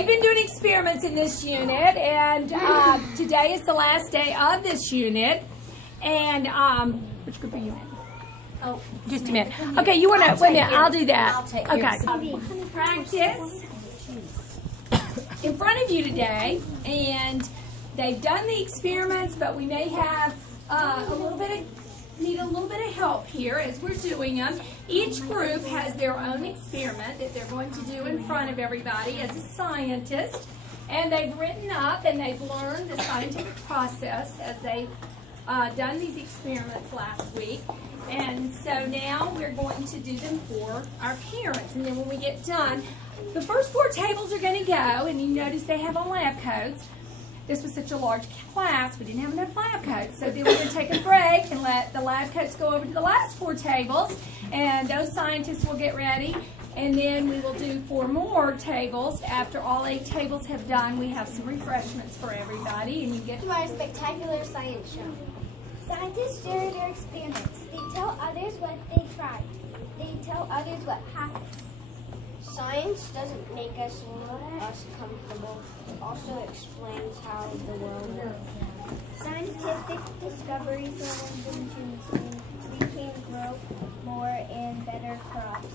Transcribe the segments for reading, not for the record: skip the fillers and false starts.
they've been doing experiments in this unit, and today is the last day of this unit. And which group are you in? Oh, just a minute. Okay, you want to wait a minute? I'll do that. I'll take okay. yours. Practice in front of you today, and they've done the experiments, but we may have need a little bit of help here as we're doing them. Each group has their own experiment that they're going to do in front of everybody as a scientist, and they've written up and they've learned the scientific process as they've done these experiments last week. And so now we're going to do them for our parents. And then when we get done, the first 4 tables are going to go, and you notice they have on lab coats. This was such a large class, we didn't have enough lab coats. So then we're going to take a break and let the lab coats go over to the last 4 tables, and those scientists will get ready. And then we will do 4 more tables. After all 8 tables have done, we have some refreshments for everybody, and you get to our spectacular science show. Scientists share their experiments. They tell others what they tried. They tell others what happened. Science doesn't make us comfortable. It also explains how the world works. Scientific discoveries and inventions mean we can grow more and better crops,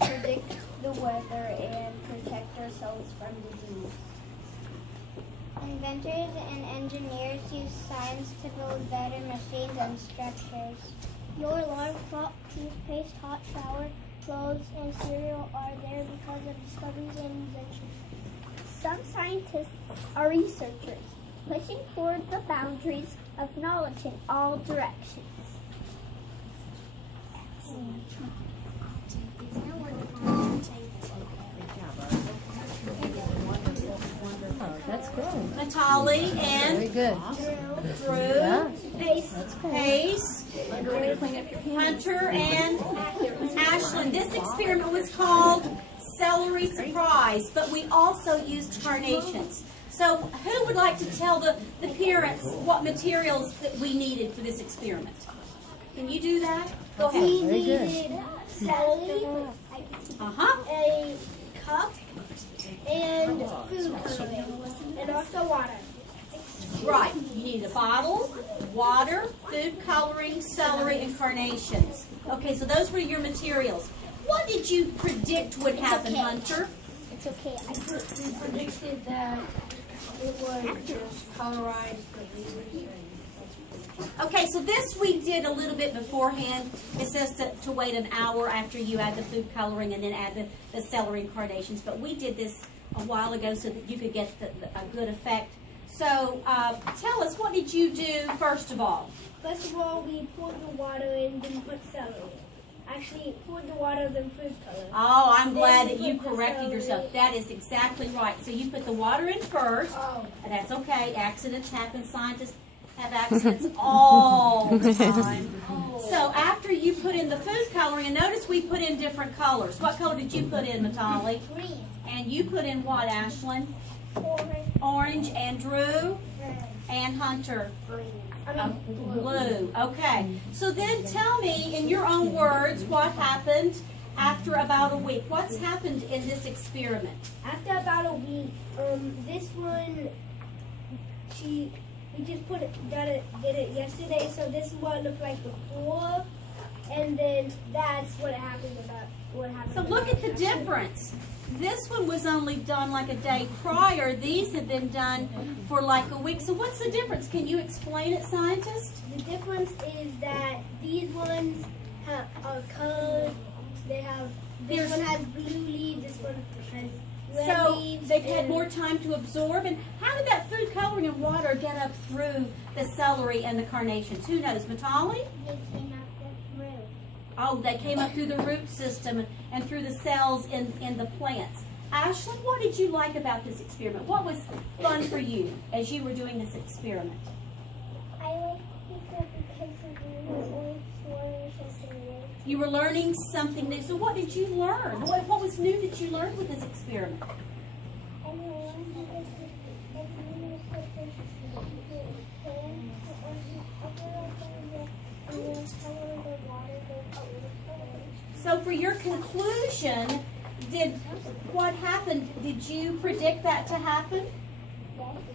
predict the weather, and protect ourselves from disease. Inventors and engineers use science to build better machines and structures. Your alarm clock, toothpaste, hot shower, clothes, and cereal are there because of discoveries and inventions. Some scientists are researchers, pushing forward the boundaries of knowledge in all directions. That's good. Natalie and Very good. Drew, Yeah. Pace, Hunter, and Ashlyn. This experiment was called Celery Surprise, but we also used carnations. So who would like to tell the parents what materials that we needed for this experiment? Can you do that? Go ahead. We Very good. needed celery, a cup, and food coloring, and also water. Right. You need a bottle, water, food coloring, celery, and carnations. Okay, so those were your materials. What did you predict would happen, Hunter? It's okay. I predicted that it would just colorize the leaves. Okay, so this we did a little bit beforehand. It says to wait an hour after you add the food coloring and then add the celery and carnations. But we did this a while ago so that you could get a good effect. So tell us, what did you do first of all? First of all, we poured the water in, then put celery. Actually, poured the water, then food color. Oh, I'm glad that you corrected yourself. That is exactly right. So you put the water in first. Oh. And that's okay. Accidents happen. Scientists have accidents all the time. So after you put in the food coloring, and notice we put in different colors. What color did you put in, Matali? Green. And you put in what, Ashlyn? Orange. Orange. And Drew? Red. And Hunter? Green. Blue. Okay. So then tell me, in your own words, what happened after about a week. What's happened in this experiment? After about a week, this one, we just did it yesterday, so this is what it looked like before, and then that's what happened. So look at the difference. This one was only done like a day prior. These have been done for like a week. So what's the difference? Can you explain it, scientists? The difference is that these ones are colored. This one has blue leaves. This one has red leaves. So they've had more time to absorb. And how did that food coloring and water get up through the celery and the carnations? Who knows? Matali? They came out the root. Oh, they came up through the root system and through the cells in the plants. Ashley, what did you like about this experiment? What was fun for you as you were doing this experiment? I like it because we were learning something new. You were learning something new. So what did you learn? What was new that you learned with this experiment? I learned that if you use So for your conclusion, did what happened? Did you predict that to happen?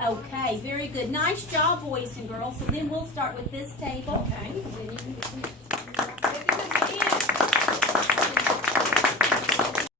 Okay, very good. Nice job, boys and girls. So then we'll start with this table. Okay. Then you can